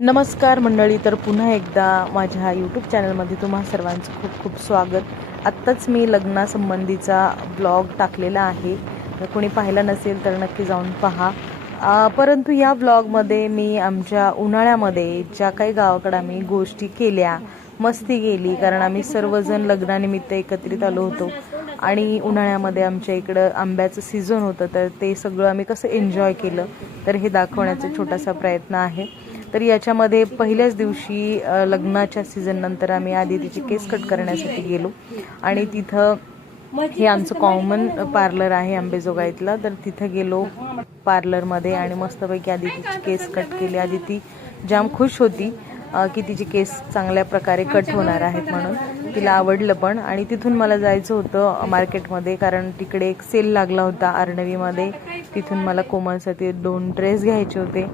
नमस्कार मंडळी तर पुन्हा एकदा माझ्या यूट्यूब चॅनलमध्ये तुम्हा सर्वांचं खूप खूप स्वागत. आत्ताच मी लग्नासंबंधीचा ब्लॉग टाकलेला आहे. तर कोणी पाहिला नसेल तर नक्की जाऊन पहा. परंतु या ब्लॉगमध्ये मी आमच्या उन्हाळ्यामध्ये ज्या काही गावाकडे आम्ही गोष्टी केल्या मस्ती केली कारण आम्ही सर्वजण लग्नानिमित्त एकत्रित आलो होतो. आणि उन्हाळ्यामध्ये आमच्या इकडं आंब्याचं सीझन होतं तर ते सगळं आम्ही कसं एन्जॉय केलं तर हे दाखवण्याचा छोटासा प्रयत्न आहे. तर याच्यामध्ये पहिल्याच दिवशी लग्नाच्या सीझन नंतर आम्ही आधी तिचे केस कट करण्यासाठी गेलो. आणि तिथं हे आमचं कॉमन पार्लर आहे आंबेजोगाईतला. तर तिथं गेलो पार्लरमध्ये आणि मस्तपैकी आधी तिची केस कट केली. आधी ती जाम खुश होती की तिचे केस चांगल्या प्रकारे कट होणार आहेत म्हणून. तिला आवडलं पण आणि तिथून मला जायचं होतं मार्केटमध्ये कारण तिकडे एक सेल लागला होता आर्णवीमध्ये. तिथून मला कोमलसाठी दोन ड्रेस घ्यायचे होते.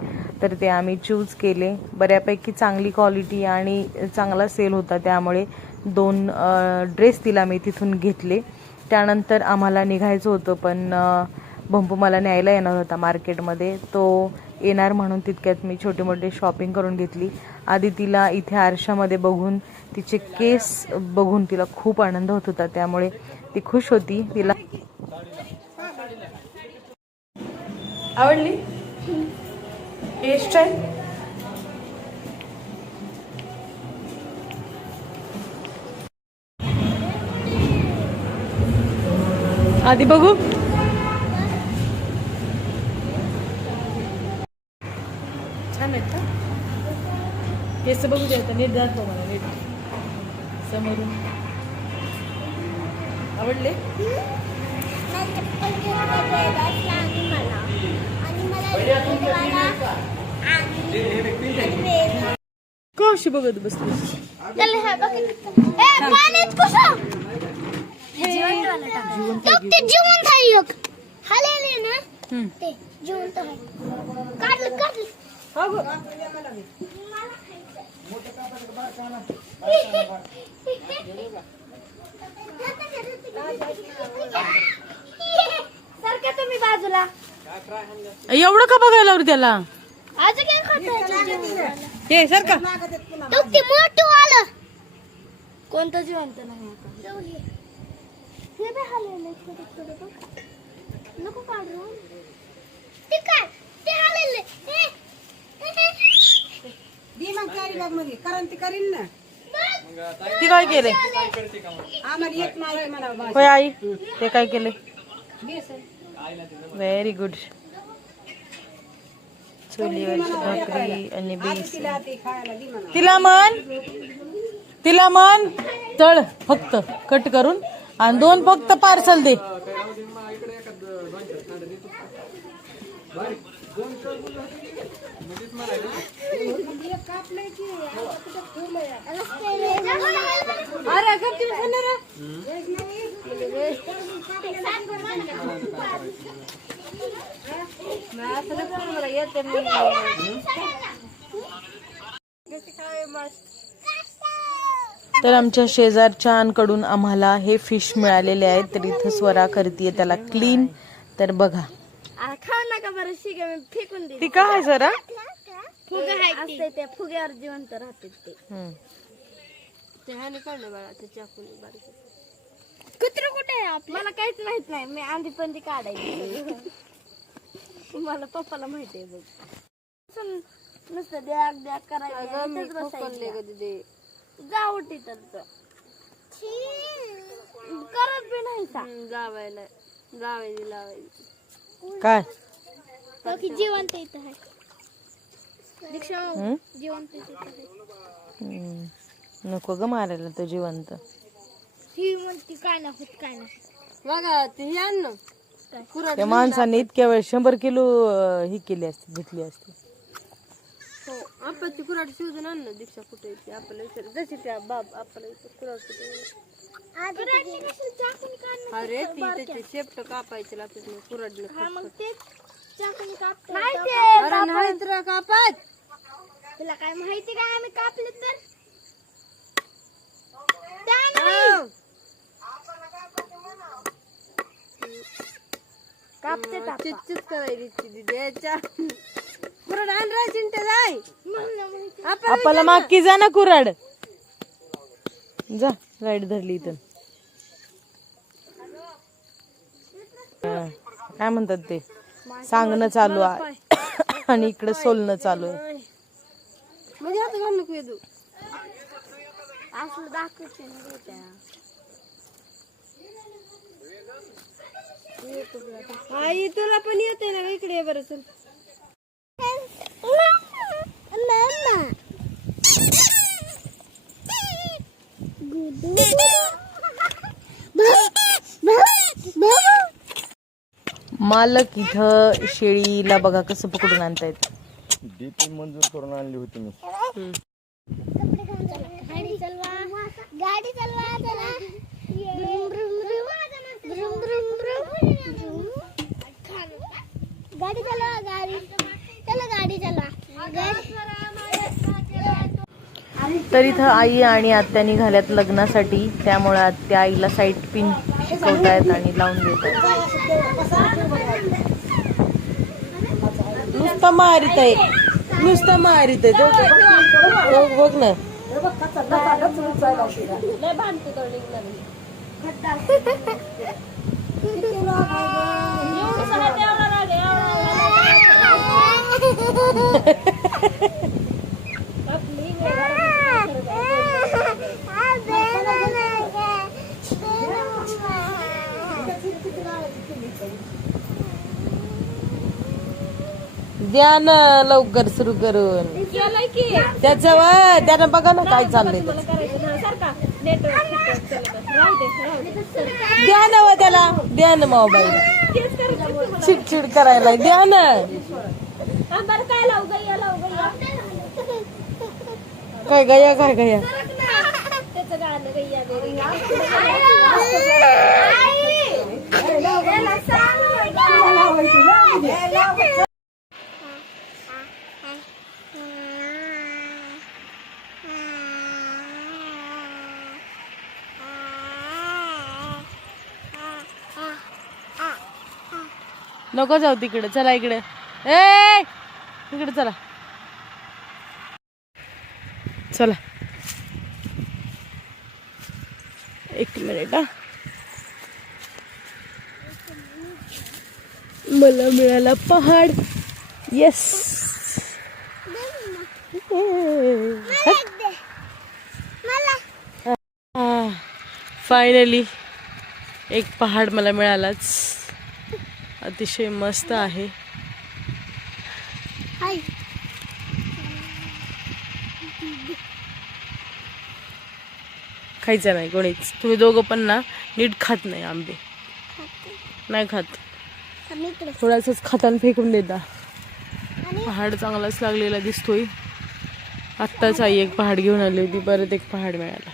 तर ते आम्ही चूज केले. बऱ्यापैकी चांगली क्वालिटी आणि चांगला सेल होता. त्यामुळे दोन ड्रेस तिला मी तिथून घेतले. त्यानंतर आम्हाला निघायचं होतं पण भंपू मला न्यायला येणार होता मार्केटमध्ये तो येणार म्हणून तितक्यात मी छोटी मोठी शॉपिंग करून घेतली. आधी तिला इथे आरशामध्ये बघून तिचे केस बघून तिला खूप आनंद होत होता. त्यामुळे ती खुश होती. तिला आवडली? हेअरस्टाईल आधी बघू छान आहेत का केस बघू द्यायचं नीट दाखव मला नीट समोरून आवडले कशी बघत बसली जिवंत आहे एक हालेले ना ते जिवंत आहे काढलं काढलं सारखा तुम्ही बाजूला. एवढं का बघायला त्याला? आज काय खात हे सर का। ते मोठं आलं कोणतं जिवंत नाही हे बे हालेलं थोडं थोडं बघ नको काढू ते काय ते हालेलं दी मग कॅरी बॅग मध्ये कारण ती करीन ना? ती काय केले? आम्हाला. होय आई. ते काय केले? व्हेरी गुड भाकरी आणि तिला मन तिला मन तळ फक्त कट करून. आणि दोन फक्त पार्सल दे. अरे तर आमच्या शेजारच्यांकडून आम्हाला हे फिश मिळालेले आहेत. तर इथं स्वरा करते त्याला क्लीन तर बघा. खाऊ नका बरं शिगे मी फेकून दे ती काय जरा? फुगे असते ते. फुग्यावर जिवंत राहते ते. हम्म. ते ह्याने काढलं बाळा ते चाकूने बारीक. कुत्र मला काहीच माहीत नाही. मी आंधी पण ती काढायची. मला पप्पाला माहिती आहे बघ. नुसतं द्याग द्याग करायचं. इथंच बसायचं. जा उठी तर. करत बी नाही जावायला. जावायला लावायची. काय? बाकी जिवंत इथं आहे. दीक्षा? जिवंत. नको ग मारायला तो जिवंत. ही म्हणती काय ना होत काय ना बघा ते आण ना. त्या माणसाने इतक्या वेळ शंभर किलो अं, ही केली असती घेतली असती. हो आण ना दीक्षा कुठे येते आपल्याला विचार जशी त्या बाप आपल्याला कुठे अरे ती त्याचे शेपट कापायचे कापतो. अरे नाही तर कापात. तुला काय माहिती काय आम्ही कापले तर? त्या नाही. कापते करायची कुराड चिंटे जाय. आपण आपल्याला मागकी जा ना कुराड. जा गाडी धरली इथं हा, काय म्हणतात ते? सांगणं चालू आहे. आणि इकडे सोलणं चालू आहे. म्हणजे असलं दाखवते ना ते त्या. आई तुला पण येते ना इकडे बरं चल. मालक इथं शेळीला बघा कसं पकडून आणतायत. डीपी मंजूर करून आणली होती मी. गाडी चालवा. गाडी चालवा चला ब्रुम, ब्रुम, ब्रुम. ब्रुम, ब्रुम, ब्रुम. गाडी चालवा गाडी चला गाडी चालवा गाडी तर इथं आई आणि आत्या निघाल्यात लग्नासाठी. त्यामुळे आत्या आईला साईड पिन शिकवतायत आणि लावून देत नुसतं मारित आहे. नुसतं मारित आहे. तो बघ ना. द्या ना लवकर सुरू करून. केलंय की. त्याचं वा त्यानं बघा ना काय चाललंय ते. करायचं. ना सारखा. नेटवर्क राहू दे राहू दे. द्या ना वा त्याला. द्या ना मोबाईल तेच चिडचिड करायला. द्या ना. हा बरं काय लावू लावू काय गया काय गया त्याचं गाणं गैया नको जाऊ तिकडे चला इकडे. ए इकडे चला. चला. एक मिनिट हा. मला मिळाला पहाड. येस फायनली एक पहाड मला मिळालाच. अतिशय मस्त आहे. हाय. खायचं नाही कोणीच. तुम्ही दोघं पण ना नीट खात नाही आंबे. नाही खात. थोडासाच खाताना फेकून देता. पहाड चांगलाच लागलेला दिसतोय. आत्ताच आई एक पहाड घेऊन आली होती परत एक पहाड मिळाला.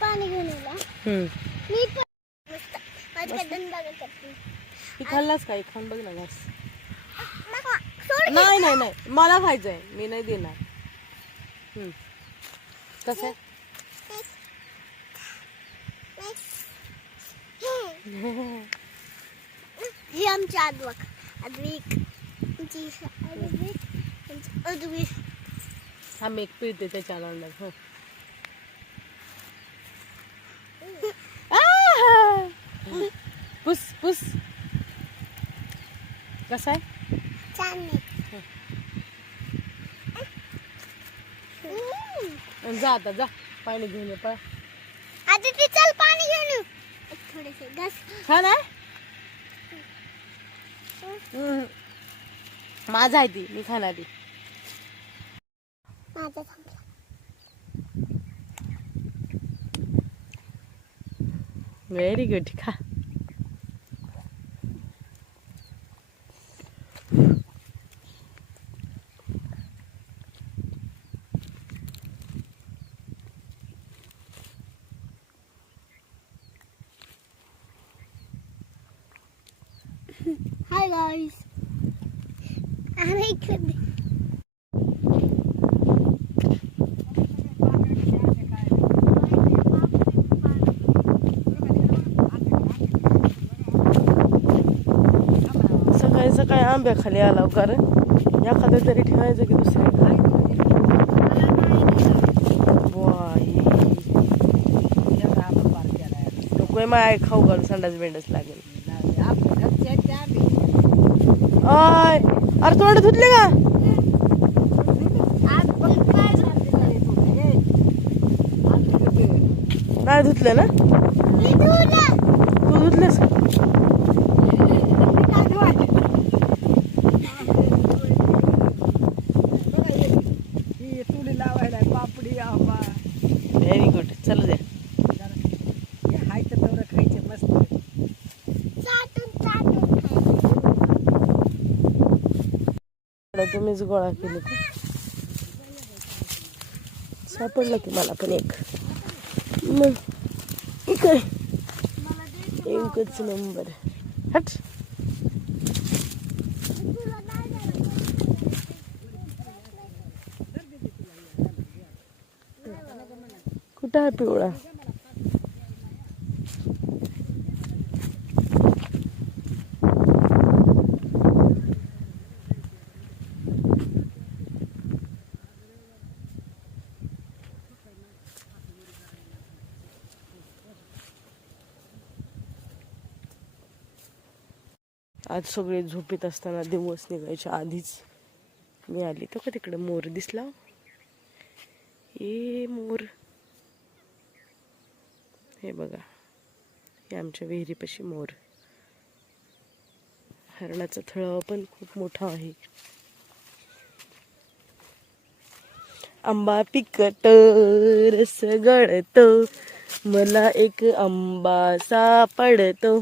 पाणी घेऊन मी पाणी मस्त. माझ्या धंदा करते ती खाल्लाच काय खाऊन बघ ना घास सोड नाही नाही नाही. मला खायचंय मी नाही देणार. हम्म. कसं? आहे ही आमची आदवक. अद्विक आमची अद्विक आमची अद्विक हा मेक पिळते त्याच्या अंडर हो आह! पुस पुस कसं आहे. जा आता जा. पाणी घेऊन ये पळ. आता ते चल पाणी घेऊन येऊ. थोडेसे घास. छान आहे. माझा आहे ती मी खाणारी माझा थांबला. व्हेरी गुड खा हाय गाईस अरे इकडे सकाळी आंब्याखाली आला हो, कारण एखादं तरी ठेवायचं की दुसऱ्या वाई. नको माय खाऊ घालू संडास बेंडच लागेल. आय अरे तोंड धुतले का? आज पण काय झालं? नाही धुतले ना मी धुवलं. तू धुतलेस का? व्हेरी गुड चल द्या चाटून चाटून खायचं. इकडे गोळा केली. का सापडलं की मला पण एक. मग काय एकच नंबर हट. कुठं आहे पिवळा? आज सगळे झोपेत असताना दिवस निघायच्या आधीच मी आली. तो का तिकडे? मोर दिसला. ए मोर. हे बघा. हे आमच्या विहिरीपाशी मोर. हरणाचा थळावा पण खूप मोठा आहे. आंबा पिकट रस गळतो मला एक आंबा सापडतो.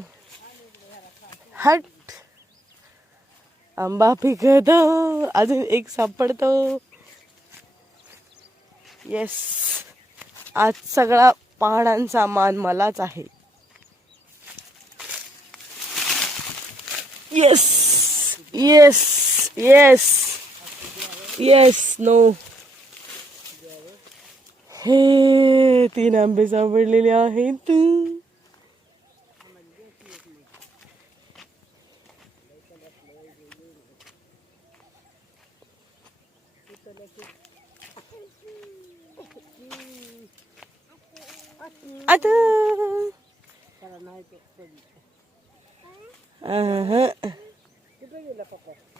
हट. आंबा पिकतो अजून एक सापडतो. येस आज सगळा पहाडांचा मान मलाच आहे. Yes yes yes yes no हे तीन आंबे सापडलेले आहेत. आता.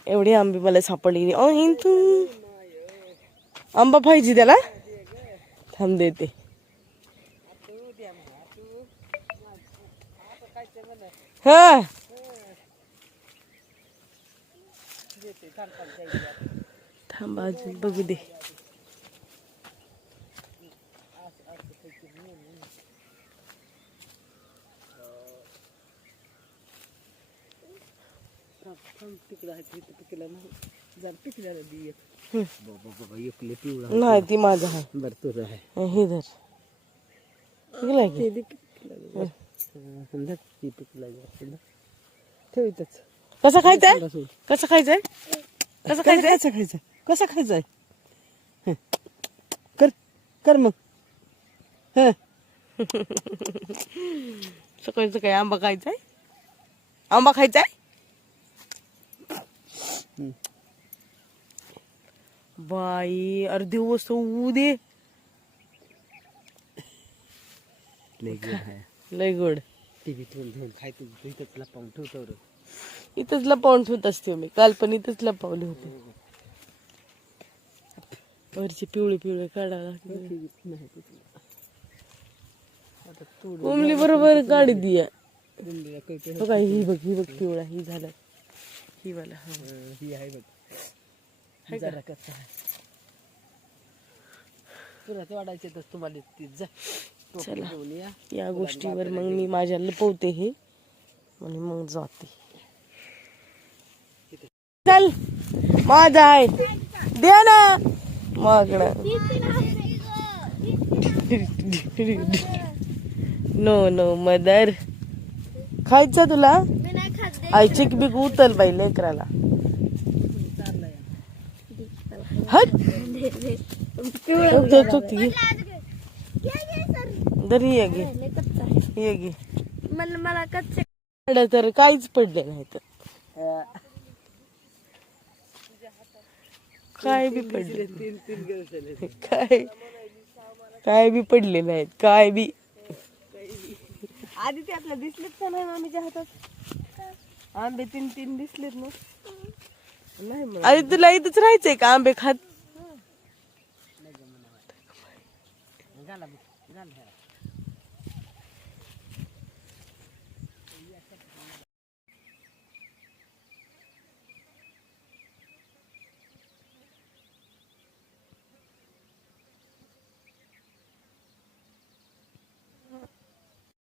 एवढी आंबी मला सापडली. अहीन तू. आंबा पाहिजे त्याला. थांब देते. हा. थांब अजून बघू दे. नाही. ती माझा आहे. हे धर. पिकला की? कसं खायचंय? कसं खायचंय? कसं खायचंय? कसं खायचं? कसं खायचंय हं. कर कर मग. हं. सकाळचं काय आंबा खायचाय? आंबा खायचाय? बाई अरे दिवस होऊ दे. लय गोड आहे. लय गोड. टीव्ही ठेवून ठेवून खायचं इथंच लपवून ठेवतो रे. इथंच लपवून ठेवत असते मी. काल पण इथंच लपवले होते. वरची पिवळे पिवळे काढायला उमली बरोबर काढी दिया कळतं. ही बघ ही बघ पिवळा ही झाला ही वाला ही आहे बघ चला. या गोष्टीवर मग मी माझ्या लपवते हे आणि मग जाते चल माझा आहे दे ना मागणं. No no mother. खायचं तुला? मी नाही खात दे. आईची बिक उतल बाई लेकराला मला मला कच्चे पडलं तर काहीच पडले नाही तर. काय बी पडले. काय काय बी पडलेले आहेत काय बी. आधी ते आपल्या दिसलेत का नाही मामीच्या हातात? आंबे तीन तीन दिसलेत ना. नाही अरे तुला इथंच राहायचंय का आंबे खात?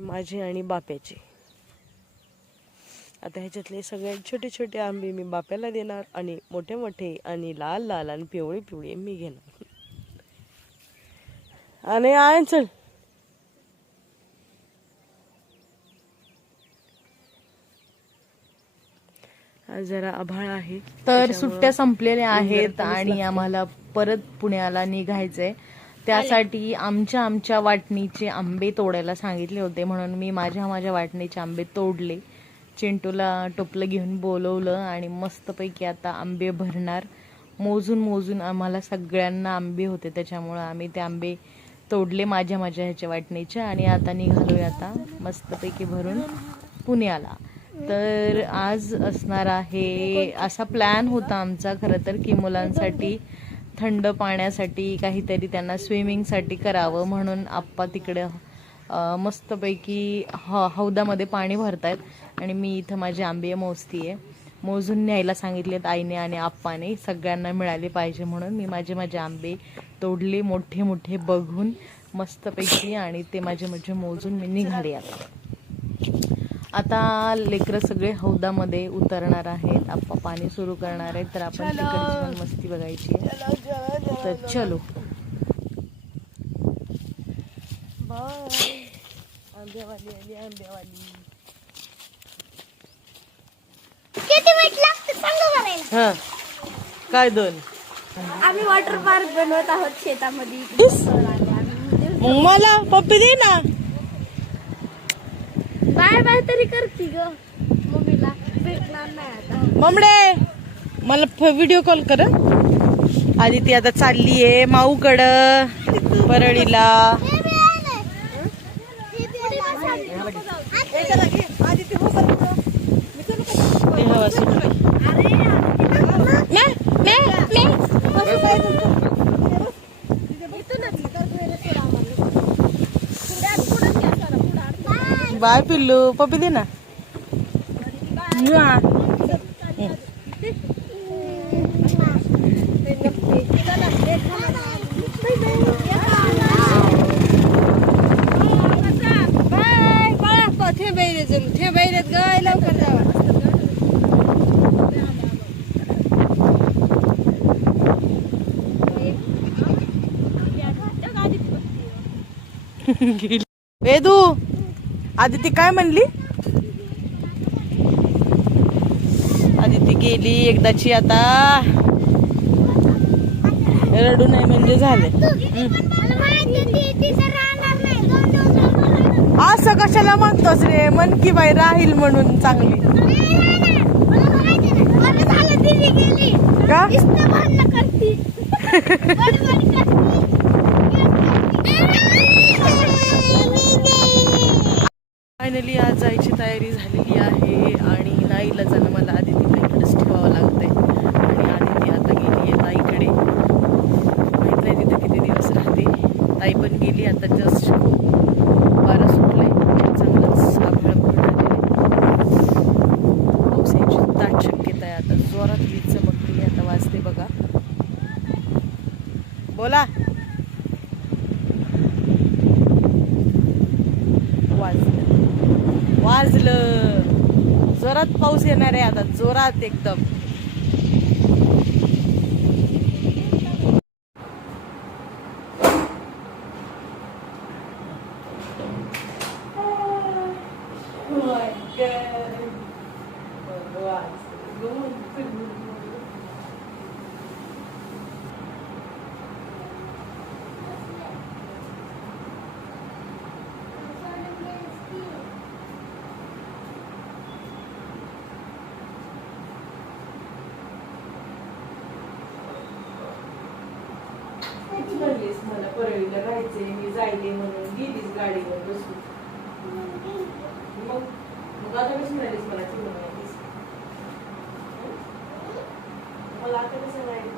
माझे आणि बाप्याचे. आता ह्याच्यातले सगळ्यात छोटे छोटे आंबे मी बाप्याला देणार आणि मोठे मोठे आणि लाल लाल आणि पिवळे पिवळे मी घेणार. आणि आण चल. जरा आभाळ आहे. तर सुट्ट्या संपलेल्या आहेत आणि आम्हाला परत पुण्याला निघायचंय. त्यासाठी आमच्या आमच्या वाटणीचे आंबे तोडायला सांगितले होते. म्हणून मी माझ्या माझ्या वाटणीचे आंबे तोडले. चिंटूला टोपलं घेऊन बोलवलं आणि मस्तपैकी आता आंबे भरणार. मोजून मोजून आम्हाला सगळ्यांना आंबे होते. त्याच्यामुळं आम्ही ते आंबे तोडले माझ्या माझ्या ह्याच्या वाटणीच्या आणि आता निघालोय आता मस्तपैकी भरून पुण्याला. तर आज असणार आहे असा प्लॅन होता आमचा खरं तर की मुलांसाठी थंड पाण्यासाठी काहीतरी त्यांना स्विमिंगसाठी करावं म्हणून आप्पा तिकडे मस्तपैकी ह हौदामध्ये पाणी भरतायत. आणि मी इथं माझी आंबे मोजती आहे मोजून न्यायला सांगितलेत आईने आणि आप्पाने सगळ्यांना मिळाले पाहिजे म्हणून मी माझे माझे आंबे तोडले मोठे मोठे बघून मस्तपैकी आणि ते माझे माझे मोजून मी निघाले आता. आता लेकरं सगळे हौदामध्ये उतरणार आहेत. आप्पा पाणी सुरू करणार आहेत. तर आपण तिकडची पण मस्ती बघायची. आहे. तर चलो. आंबेवाली आंबेवाली. हा. काय दोन? आम्ही वॉटर पार्क बनवत आहोत शेतामध्ये. मला पप्पी दे ना. बाय बाय तरी करती ग? मम्मीला भेटणार नाही आता. ममडे मला व्हिडिओ कॉल कर आधी ती आता चालली आहे माऊकडं परळीला हे बी आलंय. हे बी आलंय. ते हवा सुटली म्या, म्या, म्या. बाय पिल्लू पप्पी दे ना म्या. बाय बाळा थे बैरे जणू थे बैरेत गाय लवकर जावा वेदू आदिती काय म्हणली? आदिती गेली एकदाची आता रडू नाही म्हणजे झाले. असं कशाला म्हणतोस रे? मन की बाई राहील म्हणून चांगली. का नुसतं भांडणं करती. बडबड करती. फायनली आज जायची तयारी झालेली आहे आणि नाईला जाणं मला आदितीला इकडेच ठेवावं लागतंय. आणि आदिती आता गेली आहे ताईकडे. माहीत नाही तिथे किती दिवस राहते? ताई पण गेली आता जस्ट वारा सुटलंय. चांगलंच आपल्याला पूर्ण आलेलं पावसाची दाट शक्यता आहे आता. जोरात वीज चमकली आता वाजते बघा. बोला. जोरात पाऊस येणार आहे आता. जोरात एकदम. म्हणलीस मला परळीला राहायचंय मी जायले म्हणून गेलीस गाडीवर बसून. मग मग आता कशी म्हणालीस मला ती म्हणालीस मला आता कसं नाही